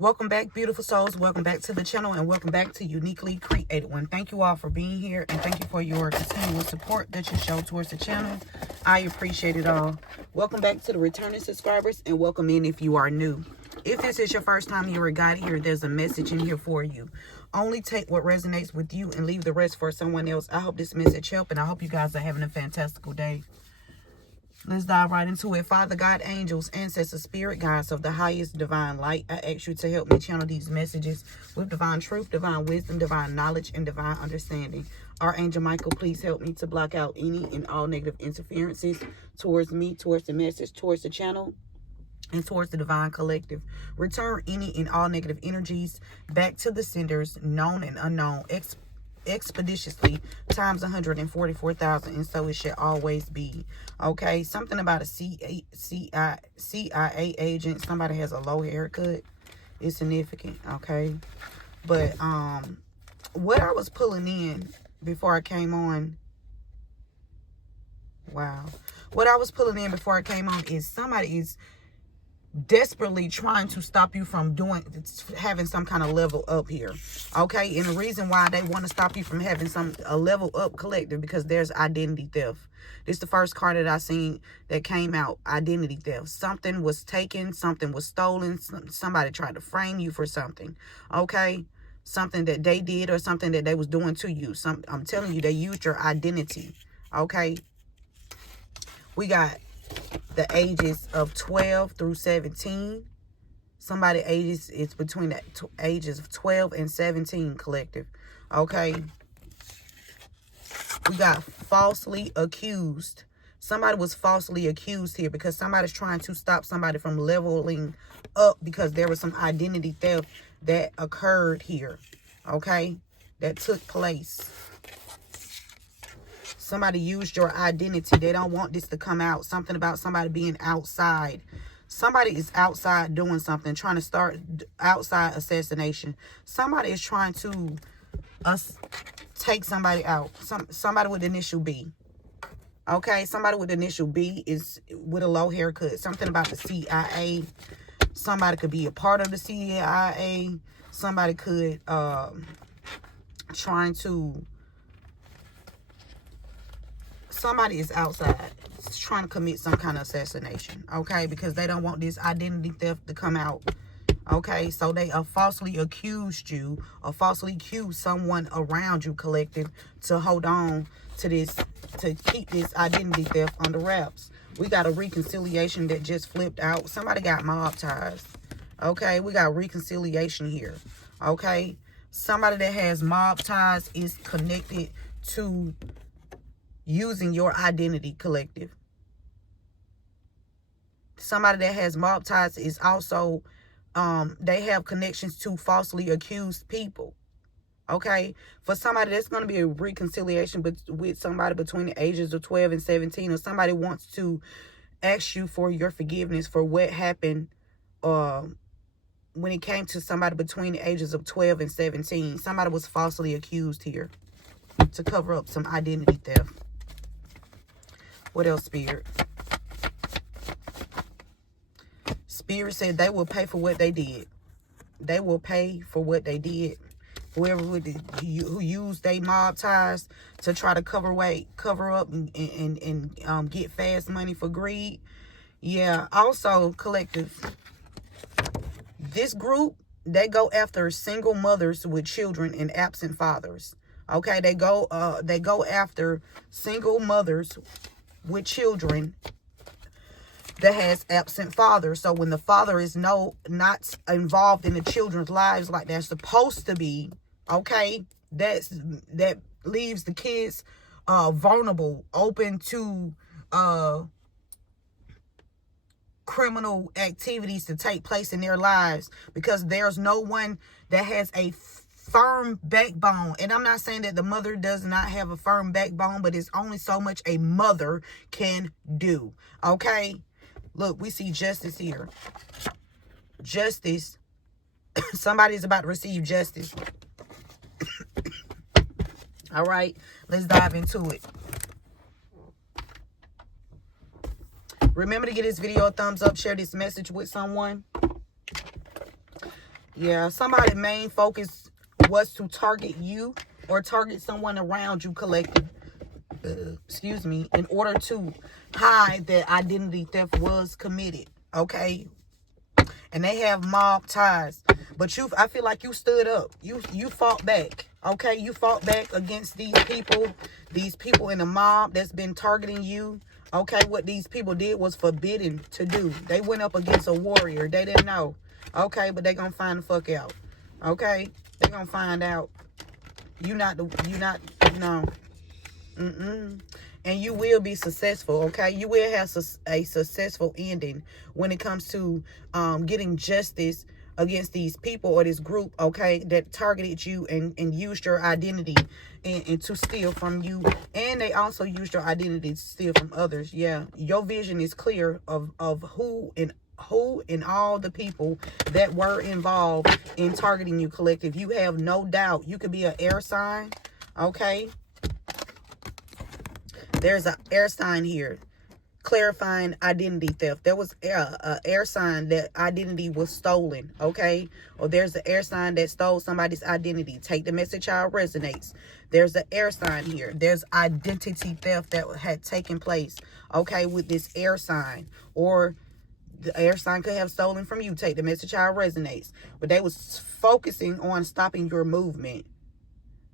Welcome back, beautiful souls. Welcome back to the channel and welcome back to Uniquely Created One. Thank you all for being here and thank you for your continuous support that you show towards the channel. I appreciate it all. Welcome back to the returning subscribers and welcome in if you are new. If this is your first time you're a guide here, there's a message in here for you. Only take what resonates with you and leave the rest for someone else. I hope this message helped and I hope you guys are having a fantastical day. Let's dive right into it. Father, God, angels, ancestors, spirit guides of the highest divine light, I ask you to help me channel these messages with divine truth, divine wisdom, divine knowledge, and divine understanding. Archangel Michael, please help me to block out any and all negative interferences towards me, towards the message, towards the channel, and towards the divine collective. Return any and all negative energies back to the senders, known and unknown, expeditiously times 144,000, and so it should always be. Okay, something about a CIA agent. Somebody has a low haircut. It's significant. Okay, but what I was pulling in before I came on, wow, what I was pulling in before I came on is somebody is desperately trying to stop you from having some kind of level up here. Okay, and the reason why they want to stop you from having a level up collective, because there's identity theft. This is the first card that I seen that came out. Identity theft. Something was taken, something was stolen, somebody tried to frame you for something. Okay, something that they did or something that they was doing to you. I'm telling you, they used your identity. Okay, we got the ages of 12 through 17. Somebody ages, it's between the ages of 12 and 17 collective. Okay. We got falsely accused. Somebody was falsely accused here because somebody's trying to stop somebody from leveling up because there was some identity theft that occurred here. Okay. That took place. Somebody used your identity. They don't want this to come out. Something about somebody being outside. Somebody is outside doing something, trying to start outside assassination. Somebody is trying to take somebody out. Somebody with initial B. Okay, somebody with initial B is with a low haircut. Something about the CIA. Somebody could be a part of the CIA. Somebody could somebody is outside trying to commit some kind of assassination, okay, because they don't want this identity theft to come out. Okay, so they falsely accused you or falsely accused someone around you, collective, to hold on to this, to keep this identity theft under wraps. We got a reconciliation that just flipped out. Somebody got mob ties. Okay, we got reconciliation here. Okay, somebody that has mob ties is connected to using your identity, collective. Somebody that has mob ties is also, they have connections to falsely accused people. Okay, for somebody, that's going to be a reconciliation with somebody between the ages of 12 and 17, or somebody wants to ask you for your forgiveness for what happened when it came to somebody between the ages of 12 and 17. Somebody was falsely accused here to cover up some identity theft. What else, Spirit? Spirit said they will pay for what they did. They will pay for what they did. Whoever who used their mob ties to try to cover up and get fast money for greed. Yeah. Also, collective, this group, they go after single mothers with children and absent fathers. Okay, they go after single mothers with children that has absent fathers. So when the father is not involved in the children's lives like they're supposed to be, okay, that leaves the kids vulnerable, open to criminal activities to take place in their lives, because there's no one that has a firm backbone. And I'm not saying that the mother does not have a firm backbone, but it's only so much a mother can do. Okay, look, we see justice here. Justice. Somebody's about to receive justice. All right, let's dive into it. Remember to give this video a thumbs up, share this message with someone. Yeah, somebody's main focus was to target you or target someone around you, collective. Excuse me, in order to hide that identity theft was committed. Okay, and they have mob ties, but I feel like you stood up. You fought back. Okay, you fought back against these people in the mob that's been targeting you. Okay, what these people did was forbidden to do. They went up against a warrior. They didn't know. Okay, but they gonna find the fuck out. Okay, they gonna find out. You not. No. And you will be successful. Okay, you will have a successful ending when it comes to getting justice against these people or this group, okay, that targeted you and used your identity and to steal from you. And they also used your identity to steal from others. Yeah, your vision is clear of who and all the people that were involved in targeting you, collective. You have no doubt. You could be an air sign. Okay, there's an air sign here clarifying identity theft. There was a air sign that identity was stolen, okay? Or there's an air sign that stole somebody's identity. Take the message how it resonates. There's an air sign here. There's identity theft that had taken place, okay, with this air sign. Or the air sign could have stolen from you. Take the message how it resonates. But they was focusing on stopping your movement.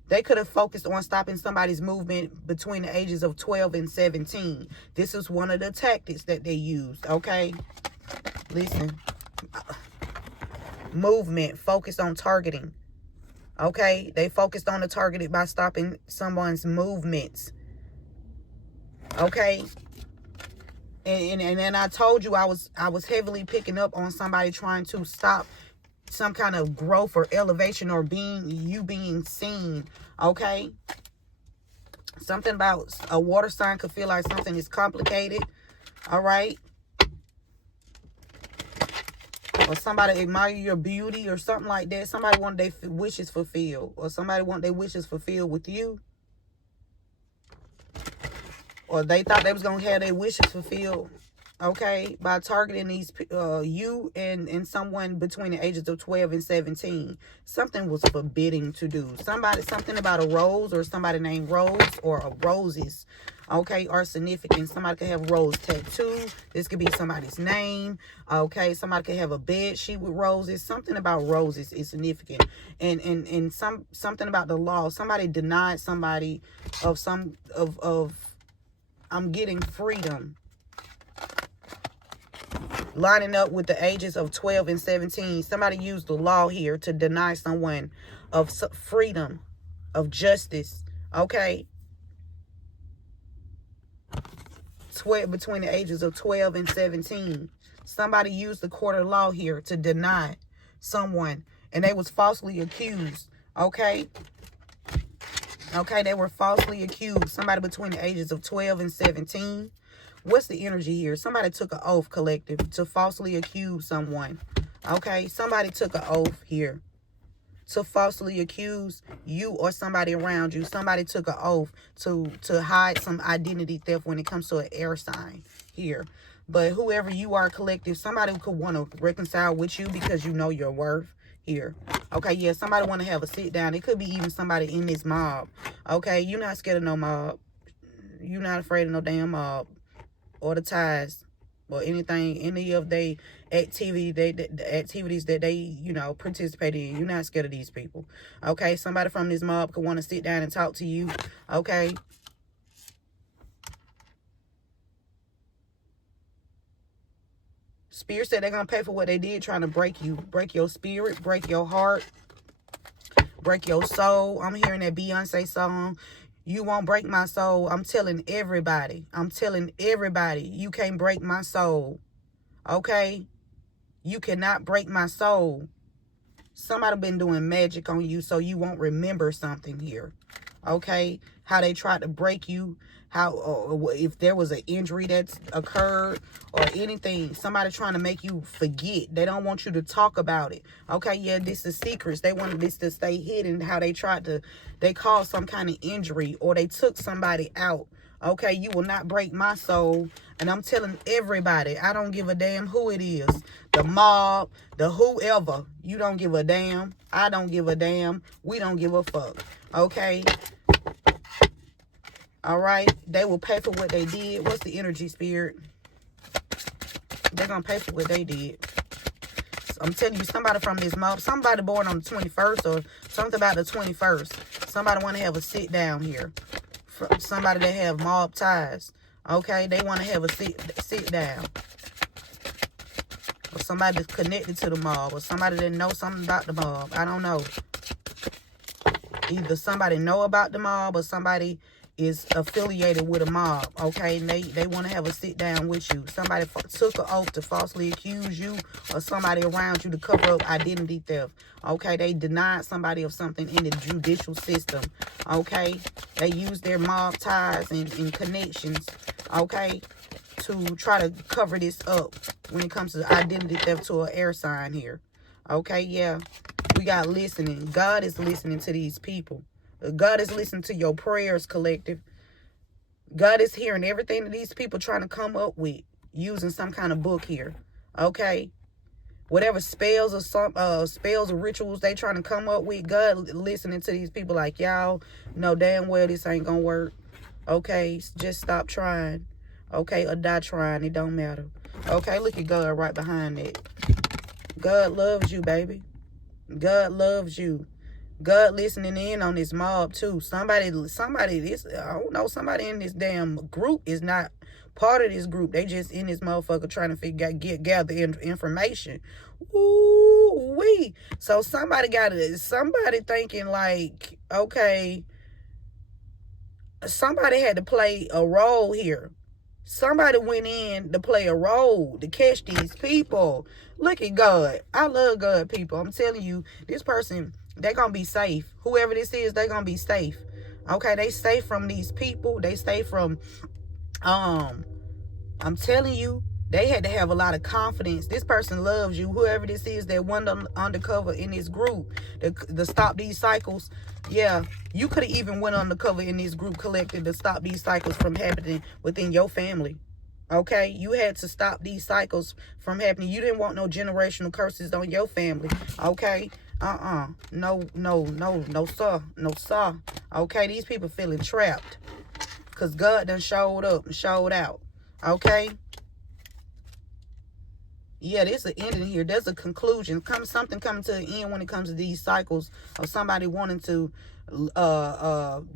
They could have focused on stopping somebody's movement between the ages of 12 and 17. This is one of the tactics that they used, okay? Listen. Movement, focused on targeting, okay? They focused on the targeted by stopping someone's movements, okay? And then I told you I was heavily picking up on somebody trying to stop some kind of growth or elevation or being seen, okay? Something about a water sign could feel like something is complicated, all right? Or somebody admire your beauty or something like that. Somebody want their wishes fulfilled, or somebody want their wishes fulfilled with you. Or they thought they was going to have their wishes fulfilled, okay, by targeting these you and someone between the ages of 12 and 17. Something was forbidding to do. Something about a rose or somebody named Rose or a roses, okay, are significant. Somebody could have rose tattoo. This could be somebody's name, okay. Somebody could have a bed sheet with roses. Something about roses is significant. And something about the law. Somebody denied somebody of I'm getting freedom. Lining up with the ages of 12 and 17. Somebody used the law here to deny someone of freedom, of justice, okay? Between the ages of 12 and 17. Somebody used the court of law here to deny someone, and they was falsely accused, okay? Okay, they were falsely accused. Somebody between the ages of 12 and 17. What's the energy here? Somebody took an oath, collective, to falsely accuse someone. Okay, somebody took an oath here to falsely accuse you or somebody around you. Somebody took an oath to hide some identity theft when it comes to an air sign here. But whoever you are, collective, somebody could want to reconcile with you because you know your worth here. Okay, yeah, somebody want to have a sit down. It could be even somebody in this mob. Okay, you're not scared of no mob. You're not afraid of no damn mob or the ties or anything, any of the activities that they, you know, participate in. You're not scared of these people. Okay, somebody from this mob could want to sit down and talk to you. Okay. Spirit said they're going to pay for what they did trying to break you. Break your spirit, break your heart, break your soul. I'm hearing that Beyonce song. You won't break my soul. I'm telling everybody. You can't break my soul. Okay? You cannot break my soul. Somebody been doing magic on you so you won't remember something here. Okay? How they tried to break you. How, if there was an injury that's occurred or anything, somebody trying to make you forget. They don't want you to talk about it. Okay, yeah, this is secrets. They wanted this to stay hidden. How they caused some kind of injury or they took somebody out. Okay, you will not break my soul. And I'm telling everybody, I don't give a damn who it is. The mob, the whoever. You don't give a damn. I don't give a damn. We don't give a fuck. Okay? All right? They will pay for what they did. What's the energy, spirit? They're going to pay for what they did. I'm telling you, somebody from this mob, somebody born on the 21st or something about the 21st. Somebody want to have a sit down here. Somebody that have mob ties. Okay, they want to have a sit down. Or somebody that's connected to the mob. Or somebody that knows something about the mob. I don't know. Either somebody know about the mob or somebody is affiliated with a mob, okay? And they want to have a sit down with you. Somebody took an oath to falsely accuse you or somebody around you to cover up identity theft, okay? They denied somebody of something in the judicial system, okay? They use their mob ties and connections, okay, to try to cover this up when it comes to identity theft to an air sign here, okay? Yeah, we got listening. God is listening to these people. God is listening to your prayers, collective. God is hearing everything that these people trying to come up with using some kind of book here. Okay? Whatever spells or spells or rituals they trying to come up with, God listening to these people like, y'all know damn well this ain't gonna work. Okay? Just stop trying. Okay? Or die trying. It don't matter. Okay? Look at God right behind it. God loves you, baby. God loves you. God listening in on this mob too. Somebody this, I don't know, somebody in this damn group is not part of this group. They just in this motherfucker trying to gather information. Ooh wee. So somebody thinking like, okay, somebody had to play a role here. Somebody went in to play a role to catch these people. Look at God. I love God, people. I'm telling you, this person, they're going to be safe. Whoever this is, they're going to be safe. Okay, they safe from these people. They safe from, I'm telling you, they had to have a lot of confidence. This person loves you. Whoever this is that went undercover in this group to stop these cycles. Yeah, you could have even went undercover in this group collective to stop these cycles from happening within your family. Okay, you had to stop these cycles from happening. You didn't want no generational curses on your family. Okay, no, sir, no, sir. Okay, these people feeling trapped because God done showed up and showed out. Okay. Yeah, there's an ending here. There's a conclusion. Something coming to an end when it comes to these cycles of somebody wanting to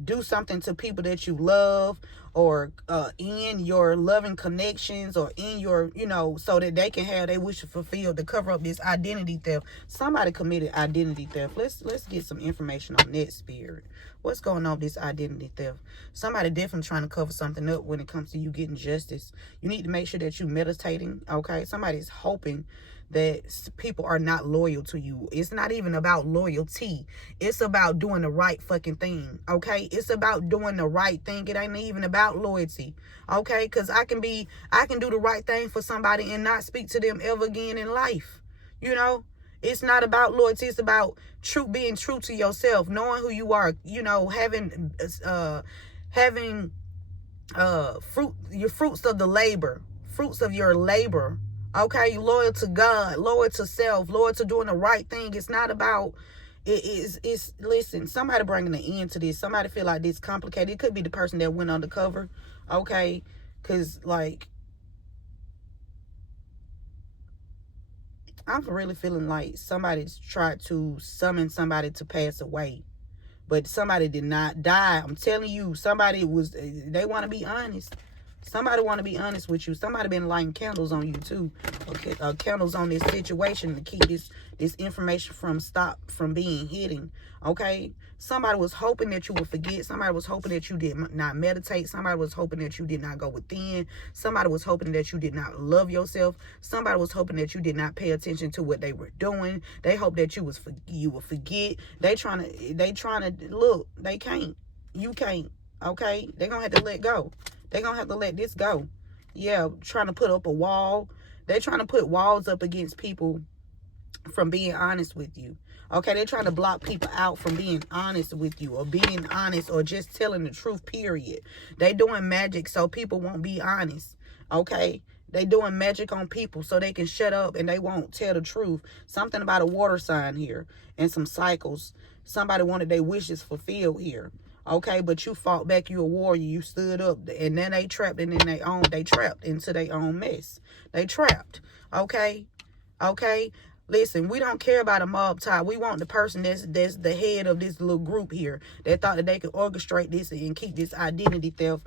do something to people that you love, or in your loving connections, or in your, so that they can have their wish fulfilled to cover up this identity theft. Somebody committed identity theft. Let's get some information on that, spirit. What's going on with this identity theft? Somebody definitely trying to cover something up when it comes to you getting justice. You need to make sure that you're meditating, okay? Somebody's hoping that people are not loyal to you. It's not even about loyalty. It's about doing the right fucking thing, okay? It's about doing the right thing. It ain't even about loyalty, okay? Because I can do the right thing for somebody and not speak to them ever again in life, It's not about loyalty. It's about being true to yourself, knowing who you are, having fruits of the labor, fruits of your labor. Okay, loyal to God, loyal to self, loyal to doing the right thing. It's not about listen, somebody bringing an end to this. Somebody feel like this complicated. It could be the person that went undercover. Okay, because I'm really feeling like somebody's tried to summon somebody to pass away, but somebody did not die. I'm telling you, they want to be honest. Somebody want to be honest with you. Somebody been lighting candles on you too. Okay, candles on this situation to keep this information from being hidden. Okay, somebody was hoping that you would forget. Somebody was hoping that you did not meditate. Somebody was hoping that you did not go within. Somebody was hoping that you did not love yourself. Somebody was hoping that you did not pay attention to what they were doing. They hope that you would forget. They trying to look. They can't. You can't. Okay, they're gonna have to let go. They're going to have to let this go. Yeah, trying to put up a wall. They're trying to put walls up against people from being honest with you. Okay, they're trying to block people out from being honest with you, or being honest, or just telling the truth, period. They doing magic so people won't be honest. Okay, they doing magic on people so they can shut up and they won't tell the truth. Something about a water sign here and some cycles. Somebody wanted their wishes fulfilled here. Okay, but you fought back, you a warrior, you stood up, and then they trapped they trapped into their own mess. They trapped. Okay. Listen, we don't care about a mob tie. We want the person that's the head of this little group here that thought that they could orchestrate this and keep this identity theft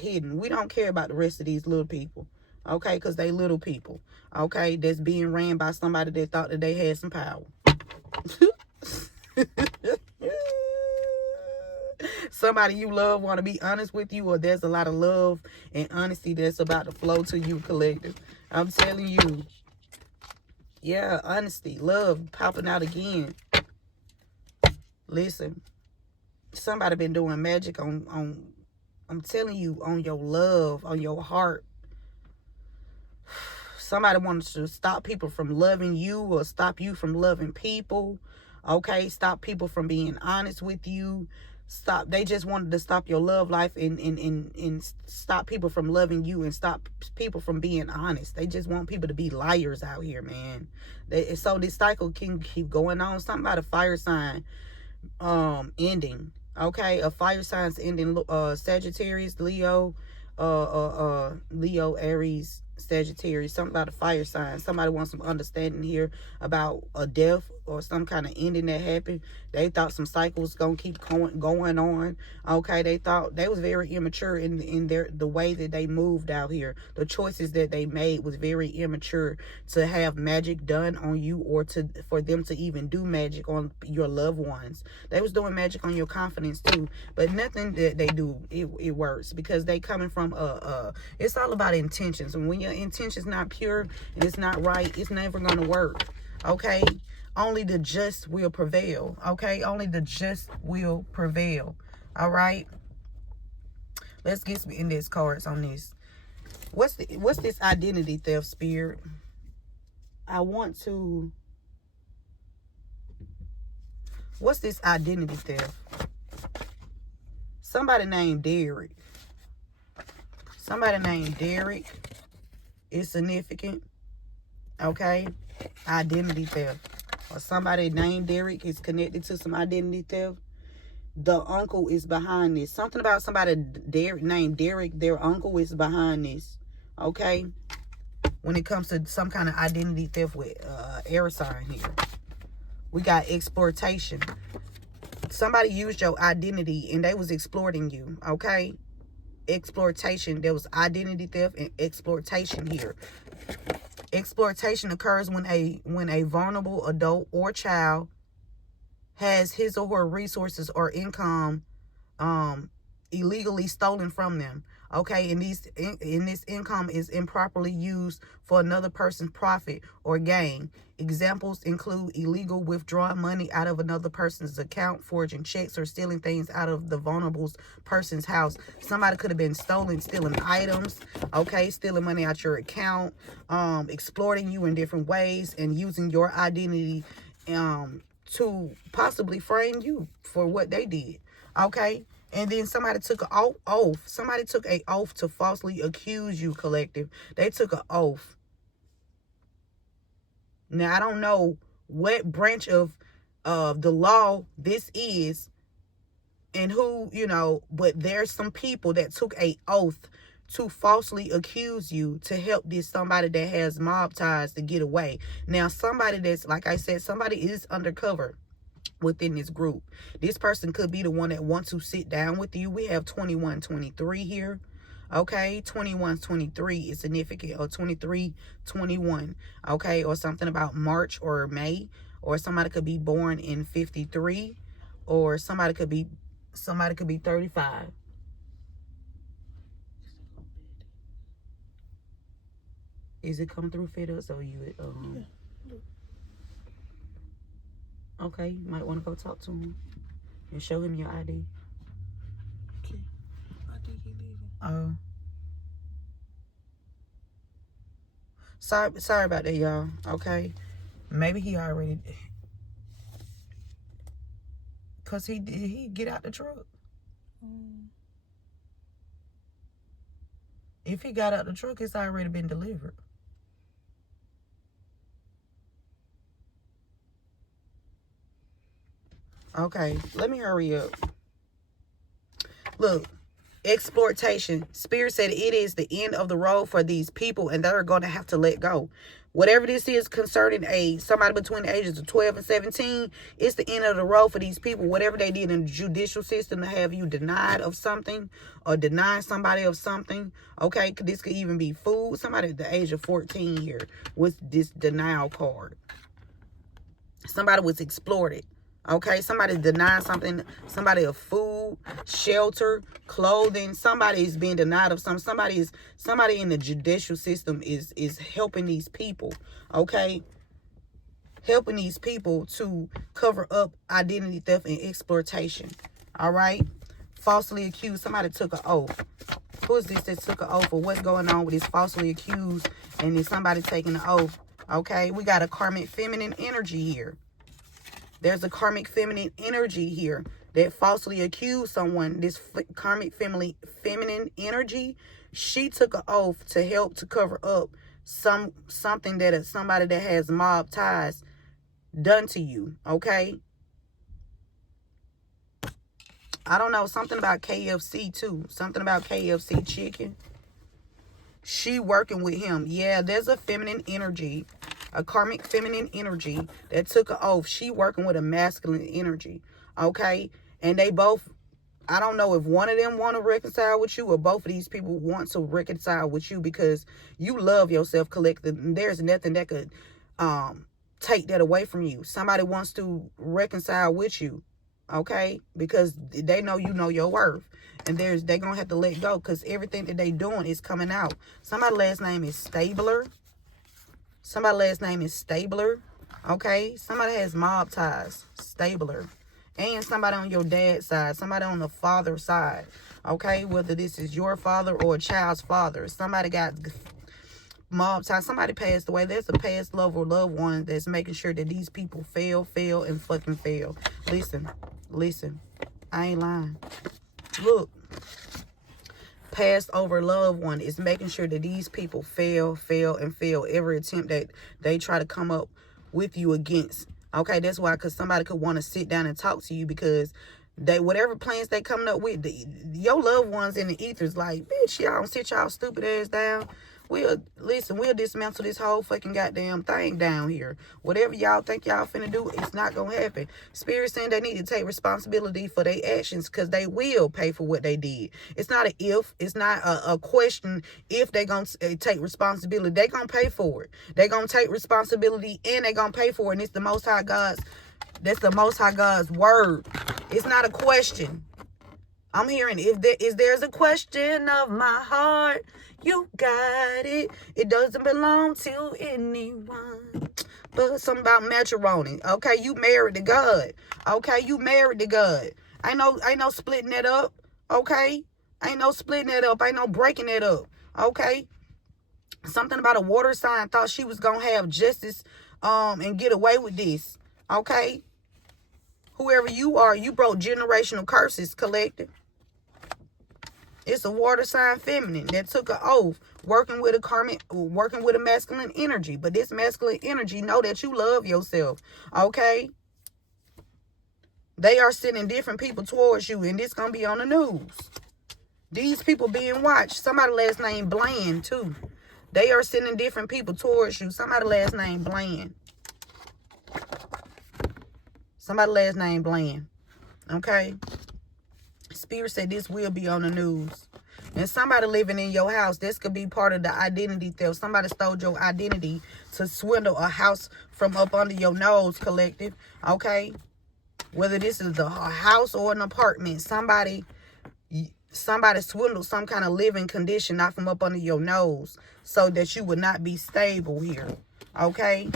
hidden. We don't care about the rest of these little people. Okay, because they little people. Okay, that's being ran by somebody that thought that they had some power. Somebody you love want to be honest with you, or there's a lot of love and honesty that's about to flow to you, collective. I'm telling you. Yeah, honesty, love popping out again. Listen, somebody been doing magic on I'm telling you, on your love, on your heart. Somebody wants to stop people from loving you, or stop you from loving people. Okay, stop people from being honest with you. Stop. They just wanted to stop your love life and stop people from loving you, and stop people from being honest. They just want people to be liars out here, man. So this cycle can keep going on. Something about a fire sign ending. Okay, a fire sign's ending. Sagittarius, Leo, Leo, Aries, Sagittarius. Something about a fire sign. Somebody wants some understanding here about a death or some kind of ending that happened. They thought some cycles gonna keep going on. Okay, they thought they was very immature in the way that they moved out here. The choices that they made was very immature to have magic done on you, or for them to even do magic on your loved ones. They was doing magic on your confidence too, but nothing that they do it works, because they coming from it's all about intentions, and when your intentions not pure and it's not right, it's never gonna work. Okay, only the just will prevail. Okay, only the just will prevail. All right, let's get some index cards on this. What's this identity theft, spirit? What's this identity theft? Somebody named Derek. Somebody named Derek is significant. Okay, identity theft. Or somebody named Derek is connected to some identity theft. The uncle is behind this. Something about somebody named Derek, their uncle is behind this. Okay, when it comes to some kind of identity theft with air sign here. We got exploitation. Somebody used your identity and they was exploiting you. Okay, exploitation. There was identity theft and exploitation here. Exploitation occurs when a vulnerable adult or child has his or her resources or income illegally stolen from them. Okay, and this income is improperly used for another person's profit or gain. Examples include illegal withdrawing money out of another person's account, forging checks, or stealing things out of the vulnerable person's house. Somebody could have been stealing items, okay, stealing money out your account, exploiting you in different ways, and using your identity to possibly frame you for what they did. Okay, and then somebody took an oath. Somebody took an oath to falsely accuse you, collective. They took an oath. Now, I don't know what branch of the law this is and who, but there's some people that took an oath to falsely accuse you to help this somebody that has mob ties to get away. Now, somebody that's, like I said, somebody is undercover within this group. This person could be the one that wants to sit down with you. We have 2123 here. Okay, 2123 is significant, or 2321. Okay, or something about March or May, or somebody could be born in 53, or somebody could be 35. Is it come through fit us, or you okay, you might want to go talk to him and show him your ID. Okay. I think he leaving. Sorry about that, y'all. Okay. Maybe he already, because he get out the truck. If he got out the truck, it's already been delivered. Okay, let me hurry up. Look, exploitation. Spirit said it is the end of the road for these people, and they're going to have to let go. Whatever this is concerning somebody between the ages of 12 and 17, it's the end of the road for these people. Whatever they did in the judicial system to have you denied of something or deny somebody of something, okay? This could even be food. Somebody at the age of 14 here with this denial card. Somebody was exploited. Okay, somebody denied something, somebody of food, shelter, clothing. Somebody is being denied of something. Somebody in the judicial system is helping these people. Okay, helping these people to cover up identity theft and exploitation. All right, falsely accused. Somebody took an oath. Who is this that took an oath, or what's going on with this falsely accused and is somebody taking an oath? Okay, we got a karmic feminine energy here. There's a karmic feminine energy here that falsely accused someone. This karmic feminine energy, she took an oath to help to cover up something that somebody that has mob ties done to you. Okay, I don't know, something about KFC too. Something about KFC chicken. She working with him. Yeah, there's a feminine energy. A karmic feminine energy that took an oath. She working with a masculine energy. Okay? And they both, I don't know if one of them want to reconcile with you or both of these people want to reconcile with you because you love yourself collectively. And there's nothing that could take that away from you. Somebody wants to reconcile with you. Okay? Because they know you know your worth. And they're going to have to let go because everything that they doing is coming out. Somebody's last name is Stabler. Somebody's last name is Stabler. Okay? Somebody has mob ties. Stabler. And somebody on your dad's side. Somebody on the father's side. Okay? Whether this is your father or a child's father. Somebody got mob ties. Somebody passed away. There's a past love or loved one that's making sure that these people fail, and fucking fail. Listen. I ain't lying. Look. Passed over loved one is making sure that these people fail and fail every attempt that they try to come up with you against. Okay, that's why, because somebody could want to sit down and talk to you because they, whatever plans they coming up with, your loved ones in the ether's like, bitch, y'all don't sit y'all stupid ass down. We'll dismantle this whole fucking goddamn thing down here. Whatever y'all think y'all finna do, it's not gonna happen. Spirit saying they need to take responsibility for their actions because they will pay for what they did. It's not an if. It's not a question if they gonna take responsibility. They gonna pay for it. They gonna take responsibility and they gonna pay for it. And it's the Most High God's. That's the Most High God's word. It's not a question. I'm hearing if there's a question of my heart, you got it. It doesn't belong to anyone. But something about matrimony. Okay, you married to God. Okay, you married to God. Ain't no splitting that up. Okay? Ain't no splitting that up. Ain't no breaking it up. Okay? Something about a water sign thought she was gonna have justice and get away with this. Okay? Whoever you are, you broke generational curses, collective. It's a water sign feminine that took an oath, working with a masculine energy. But this masculine energy know that you love yourself. Okay? They are sending different people towards you, and this gonna be on the news. These people being watched. Somebody last name Bland, too. They are sending different people towards you. Somebody last name Bland. Somebody last name Bland. Okay? Spirit said this will be on the news. And somebody living in your house, this could be part of the identity theft. Somebody stole your identity to swindle a house from up under your nose, collective. Okay? Whether this is a house or an apartment, somebody swindled some kind of living condition out from up under your nose so that you would not be stable here. Okay?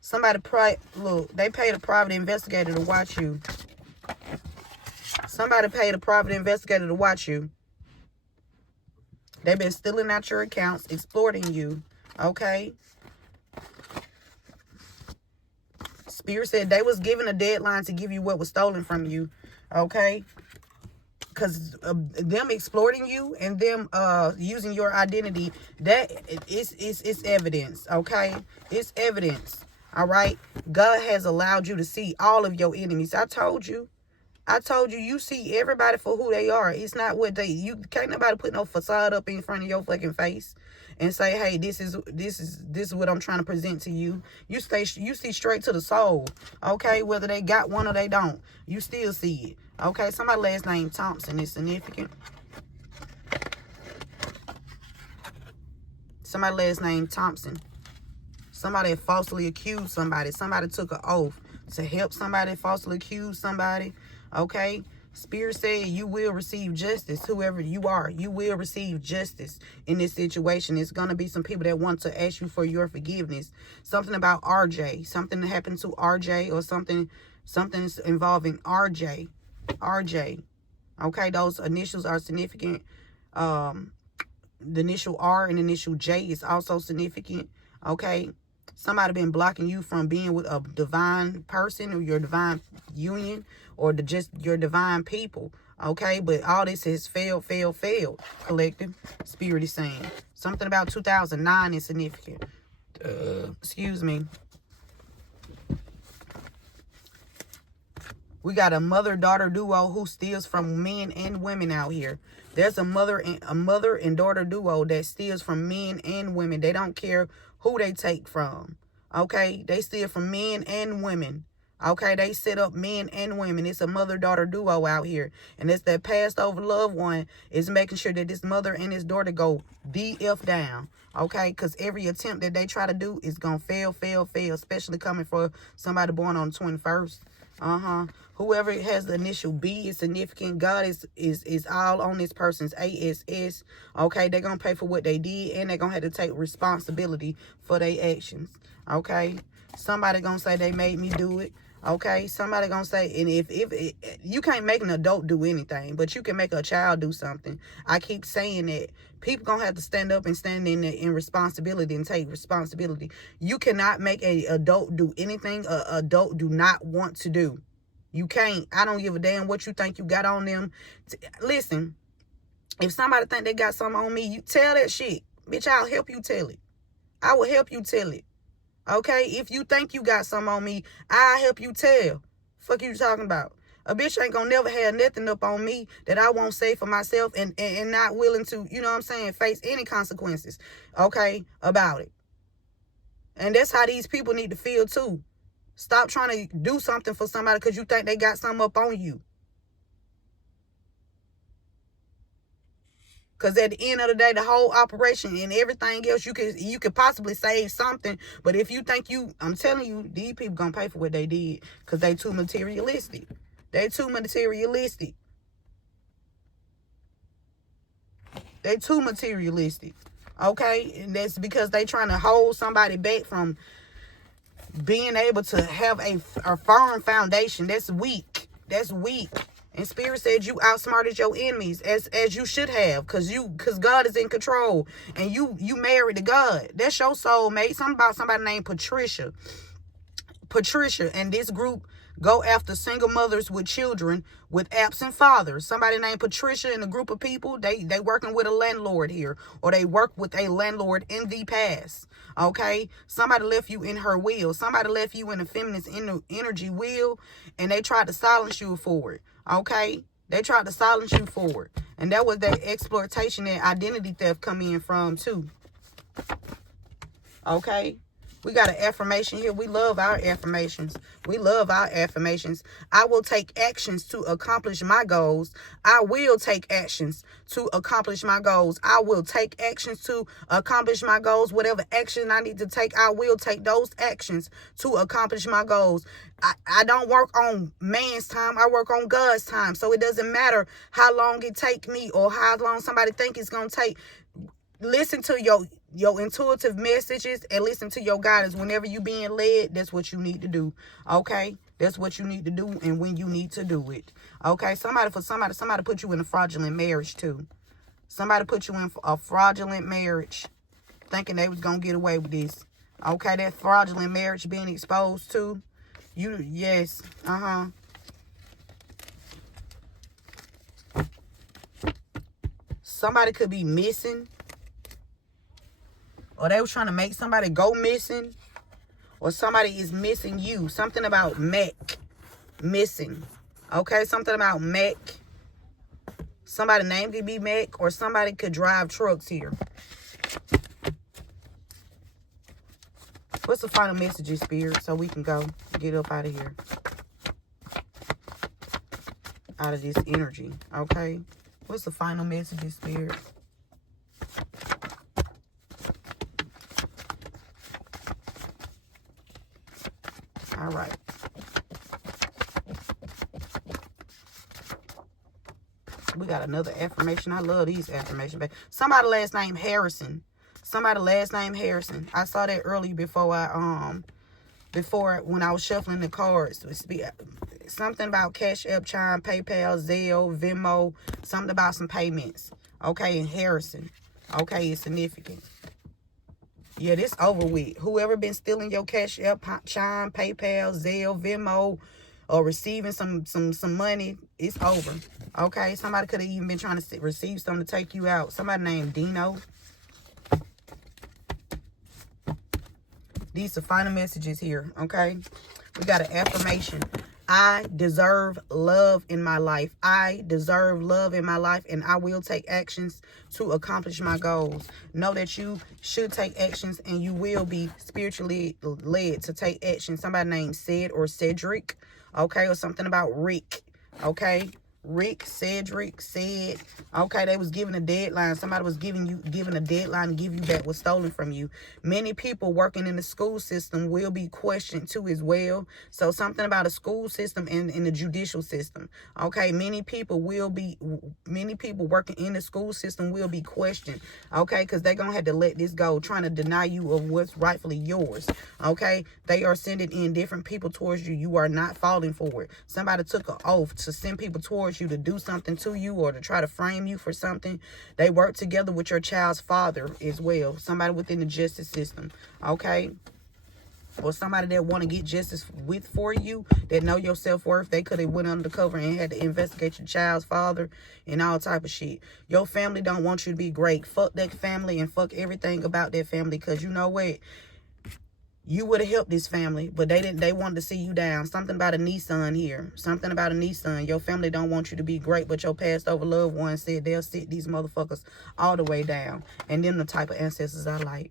Somebody, they paid a private investigator to watch you. Somebody paid a private investigator to watch you. They've been stealing out your accounts, exploiting you. Okay? Spirit said they was given a deadline to give you what was stolen from you. Okay? Because them exploiting you and them using your identity, that is evidence. Okay? It's evidence. All right? God has allowed you to see all of your enemies. I told you, you see everybody for who they are. It's not what you can't nobody put no facade up in front of your fucking face and say, hey, this is what I'm trying to present to you. You see straight to the soul. Okay, whether they got one or they don't, you still see it. Okay, somebody's last name Thompson is significant. Somebody's last name Thompson. Somebody falsely accused somebody. Somebody took an oath to help somebody falsely accuse somebody. Okay? Spirit said you will receive justice. Whoever you are, you will receive justice in this situation. It's going to be some people that want to ask you for your forgiveness. Something about RJ. Something that happened to RJ or something involving RJ. RJ. Okay? Those initials are significant. The initial R and initial J is also significant. Okay? Somebody been blocking you from being with a divine person or your divine union or just your divine people. Okay, but all this has failed. Collective Spirit is saying something about 2009 is significant. Excuse me. We got a mother-daughter duo who steals from men and women out here. There's a mother and daughter duo that steals from men and women. They don't care who they take from. Okay? They steal from men and women. Okay? They set up men and women. It's a mother-daughter duo out here. And it's that passed over loved one is making sure that this mother and his daughter go the F down. Okay? Because every attempt that they try to do is going to fail. Especially coming for somebody born on the 21st. Whoever has the initial B is significant. God is all on this person's ASS. Okay, they're going to pay for what they did, and they're going to have to take responsibility for their actions. Okay, somebody going to say they made me do it. Okay, somebody going to say, and if you can't make an adult do anything, but you can make a child do something. I keep saying that. People going to have to stand up and stand in responsibility and take responsibility. You cannot make an adult do anything an adult do not want to do. You can't. I don't give a damn what you think you got on them. Listen, if somebody think they got something on me, you tell that shit. Bitch, I'll help you tell it. I will help you tell it. Okay? If you think you got something on me, I'll help you tell. Fuck you talking about? A bitch ain't gonna never have nothing up on me that I won't say for myself and not willing to, you know what I'm saying, face any consequences, okay, about it. And that's how these people need to feel too. Stop trying to do something for somebody because you think they got something up on you. Because at the end of the day, the whole operation and everything else, you could possibly save something. But if you think I'm telling you, these people going to pay for what they did because they too materialistic. They too materialistic. They too materialistic. Okay? And that's because they trying to hold somebody back from being able to have a firm foundation. That's weak. That's weak. And Spirit said you outsmarted your enemies as you should have, because God is in control and you married to God. That's your soulmate. Something about somebody named Patricia and this group go after single mothers with children with absent fathers. Somebody named Patricia and a group of people, they working with a landlord here, or they work with a landlord in the past. Okay? Somebody left you in her will. Somebody left you in a feminist energy will, and they tried to silence you for it. Okay? They tried to silence you for it. And that was that exploitation and identity theft come in from too. Okay? We got an affirmation here. We love our affirmations. We love our affirmations. I will take actions to accomplish my goals. I will take actions to accomplish my goals. I will take actions to accomplish my goals. Whatever action I need to take, I will take those actions to accomplish my goals. I don't work on man's time. I work on God's time. So it doesn't matter how long it take me or how long somebody think it's going to take. Listen to your intuitive messages and listen to your guidance. Whenever you being led, that's what you need to do. Okay? That's what you need to do and when you need to do it. Okay? Somebody put you in a fraudulent marriage too. Somebody put you in a fraudulent marriage thinking they was going to get away with this. Okay? That fraudulent marriage being exposed to. Yes. Somebody could be missing. Or they was trying to make somebody go missing. Or somebody is missing you. Something about Mac. Missing. Okay, something about Mac. Somebody's name could be Mac. Or somebody could drive trucks here. What's the final message, Spirit? So we can go get up out of here. Out of this energy. Okay. What's the final message, Spirit? All right. We got another affirmation. I love these affirmations. Somebody last name Harrison. Somebody last name Harrison. I saw that earlier before when I was shuffling the cards. Something about Cash App, Chime, PayPal, Zelle, Venmo. Something about some payments. Okay, and Harrison. Okay, it's significant. Yeah, this over with. Whoever been stealing your Cash App, Chime, PayPal, Zelle, Venmo, or receiving some money, it's over. Okay, somebody could have even been trying to receive something to take you out. Somebody named Dino. These are final messages here, okay? We got an affirmation. I deserve love in my life. I deserve love in my life, and I will take actions to accomplish my goals. Know that you should take actions, and you will be spiritually led to take action. Somebody named Sid or Cedric, okay? Or something about Rick, okay? Rick, Cedric, said, okay, they was given a deadline. Somebody was given a deadline to give you back what's stolen from you. Many people working in the school system will be questioned too as well. So something about a school system and in the judicial system. Okay, many people working in the school system will be questioned. Okay, because they're going to have to let this go, trying to deny you of what's rightfully yours. Okay, they are sending in different people towards you. You are not falling for it. Somebody took an oath to send people towards you to do something to you or to try to frame you for something. They work together with your child's father as well. Somebody within the justice system. Okay. Or somebody that want to get justice for you, that know your self-worth. They could have went undercover and had to investigate your child's father and all type of shit. Your family don't want you to be great. Fuck that family and fuck everything about that family, because you know what? You would have helped this family, but they didn't. They wanted to see you down. Something about a Nissan here. Something about a Nissan. Your family don't want you to be great, but your passed over loved ones said they'll sit these motherfuckers all the way down. And then the type of ancestors I like.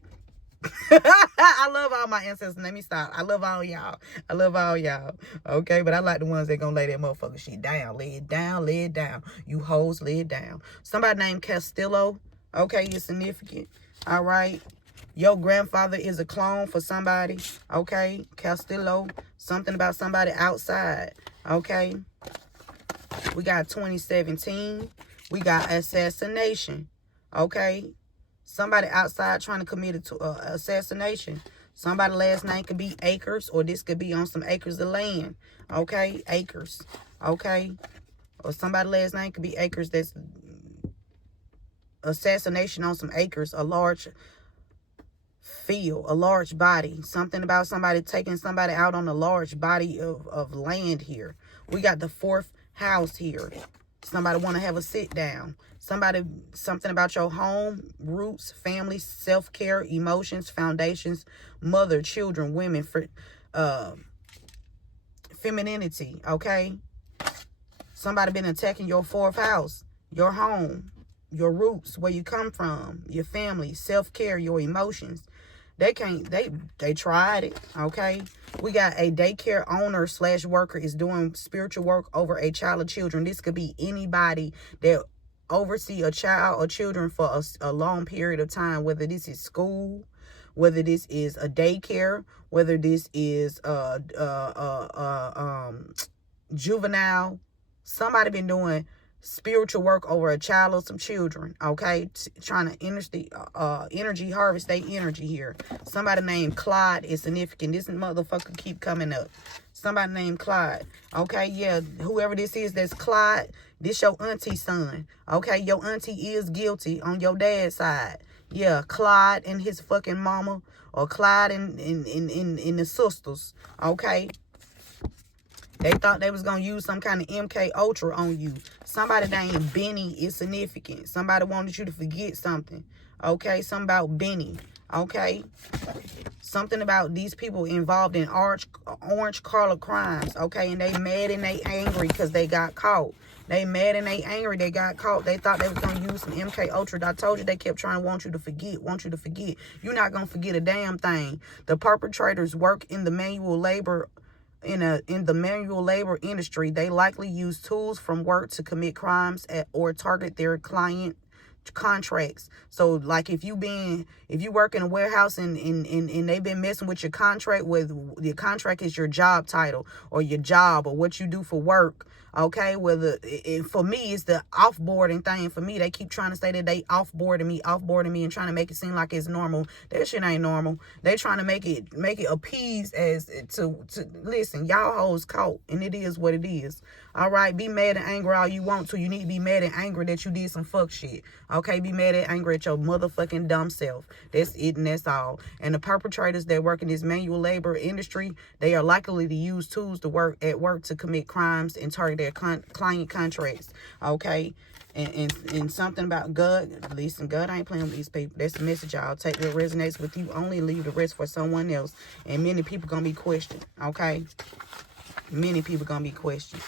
I love all my ancestors. Let me stop. I love all y'all. I love all y'all. Okay, but I like the ones that gonna lay that motherfucker shit down. Lay it down. Lay it down. You hoes, lay it down. Somebody named Castillo. Okay, it's significant. All right. Your grandfather is a clone for somebody. Okay. Castillo. Something about somebody outside. Okay. We got 2017. We got assassination. Okay. Somebody outside trying to commit assassination. Somebody last name could be Acres, or this could be on some acres of land. Okay. Acres. Okay. Or somebody last name could be Acres. That's assassination on some acres. A large field, a large body. Something about somebody taking somebody out on a large body of land here. We got the fourth house here. Somebody want to have a sit down. Something about your home, roots, family, self-care, emotions, foundations, mother, children, women, femininity. Okay. Somebody been attacking your fourth house, your home, your roots, where you come from, your family, self-care, your emotions. They tried it. Okay. We got a daycare owner / worker is doing spiritual work over a child or children. This could be anybody that oversee a child or children for a long period of time, whether this is school, whether this is a daycare, whether this is juvenile. Somebody been doing spiritual work over a child or some children. Okay, trying to energy harvest their energy here. Somebody named Clyde is significant. This motherfucker keep coming up. Somebody named Clyde. Okay, yeah, whoever this is, that's Clyde. This your auntie son. Okay, your auntie is guilty on your dad's side. Yeah, Clyde and his fucking mama, or Clyde and the sisters. Okay. They thought they was going to use some kind of MK Ultra on you. Somebody named Benny is significant. Somebody wanted you to forget something. Okay, something about Benny. Okay, something about these people involved in orange collar crimes. Okay, and they mad and they angry because they got caught. They mad and they angry they got caught. They thought they was going to use some MK Ultra. I told you they kept trying to want you to forget. You're not going to forget a damn thing. The perpetrators work in the manual labor in the manual labor industry. They likely use tools from work to commit crimes or target their client contracts. So like if you work in a warehouse and they've been messing with your contract, with your contract is your job title or your job or what you do for work. Okay, whether for me it's the offboarding thing. For me, they keep trying to say that they offboarding me and trying to make it seem like it's normal. That shit ain't normal. They trying to make it appease as to listen, y'all hoes caught, and it is what it is. All right, be mad and angry all you want to. You need to be mad and angry that you did some fuck shit. Okay, be mad and angry at your motherfucking dumb self. That's it and that's all. And the perpetrators that work in this manual labor industry, they are likely to use tools to work to commit crimes and target their client contracts. Okay, and something about God. Listen, God ain't playing with these people. That's the message, y'all. Take what resonates with you only, leave the rest for someone else. And many people gonna be questioned. Okay, many people gonna be questioned,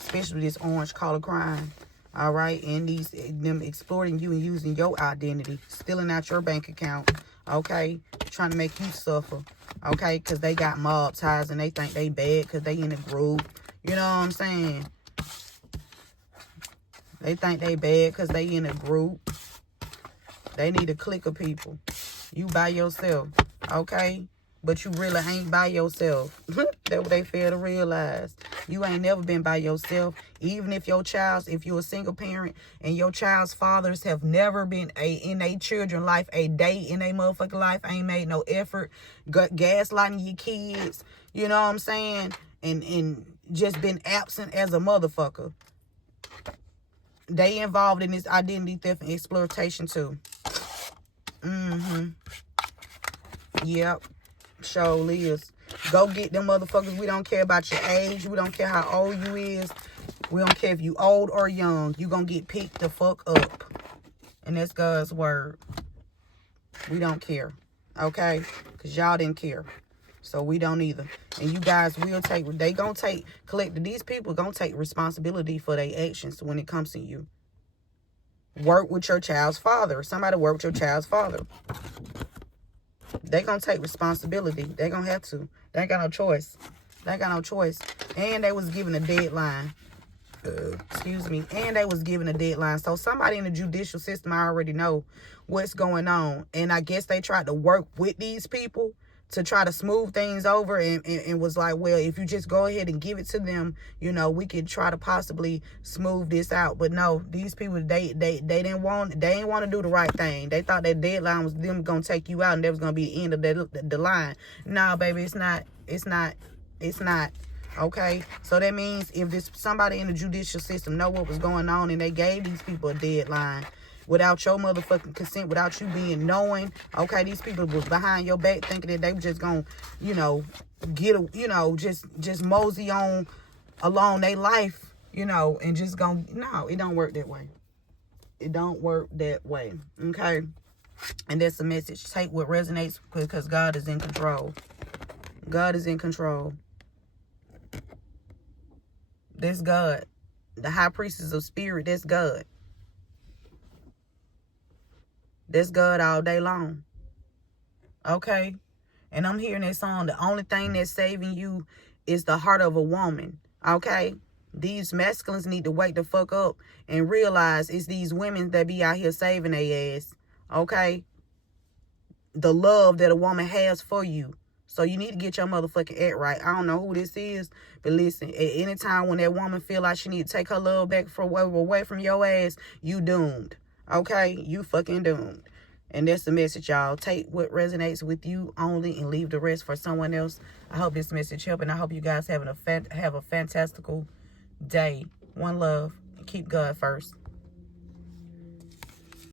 especially this orange collar crime. All right, and them exploiting you and using your identity, stealing out your bank account. Okay, trying to make you suffer. Okay, because they got mob ties and they think they bad because they in a group. You know what I'm saying? They think they bad because they in a group. They need a clique of people. You by yourself, okay? But you really ain't by yourself. That's what they fail to realize. You ain't never been by yourself. Even if you're a single parent and your child's fathers have never been in a children's life, a day in a motherfucking life, ain't made no effort, gaslighting your kids, you know what I'm saying? And just been absent as a motherfucker. They involved in this identity theft and exploitation too. Yep. Sure is. Go get them motherfuckers. We don't care about your age. We don't care how old you is. We don't care if you old or young. You gonna get picked the fuck up. And that's God's word. We don't care. Okay? Because y'all didn't care. So we don't either. And you guys will these people gonna take responsibility for their actions when it comes to you. Work with your child's father. Somebody work with your child's father. They gonna take responsibility. They gonna have to. They ain't got no choice. And they was given a deadline. And they was given a deadline. So somebody in the judicial system, I already know what's going on. And I guess they tried to work with these people to try to smooth things over and was like, well, if you just go ahead and give it to them, you know, we could try to possibly smooth this out. But no, these people, they ain't want to do the right thing. They thought that deadline was them gonna take you out and there was gonna be the end of the line. Nah, baby, it's not. Okay, so that means if somebody in the judicial system know what was going on and they gave these people a deadline without your motherfucking consent, without you being knowing, okay, these people was behind your back thinking that they were just gonna, just mosey on along their life, and just gonna, no, it don't work that way. It don't work that way, okay? And that's the message. Take what resonates because God is in control. God is in control. That's God. The high priestess of spirit, that's God. That's God all day long. Okay? And I'm hearing that song. The only thing that's saving you is the heart of a woman. Okay? These masculines need to wake the fuck up and realize it's these women that be out here saving their ass. Okay? The love that a woman has for you. So you need to get your motherfucking act right. I don't know who this is, but listen, at any time when that woman feel like she need to take her love back away from your ass, you doomed. Okay? You fucking doomed. And that's the message, y'all. Take what resonates with you only and leave the rest for someone else. I hope this message helped, and I hope you guys have a fantastical day. One love. And keep God first.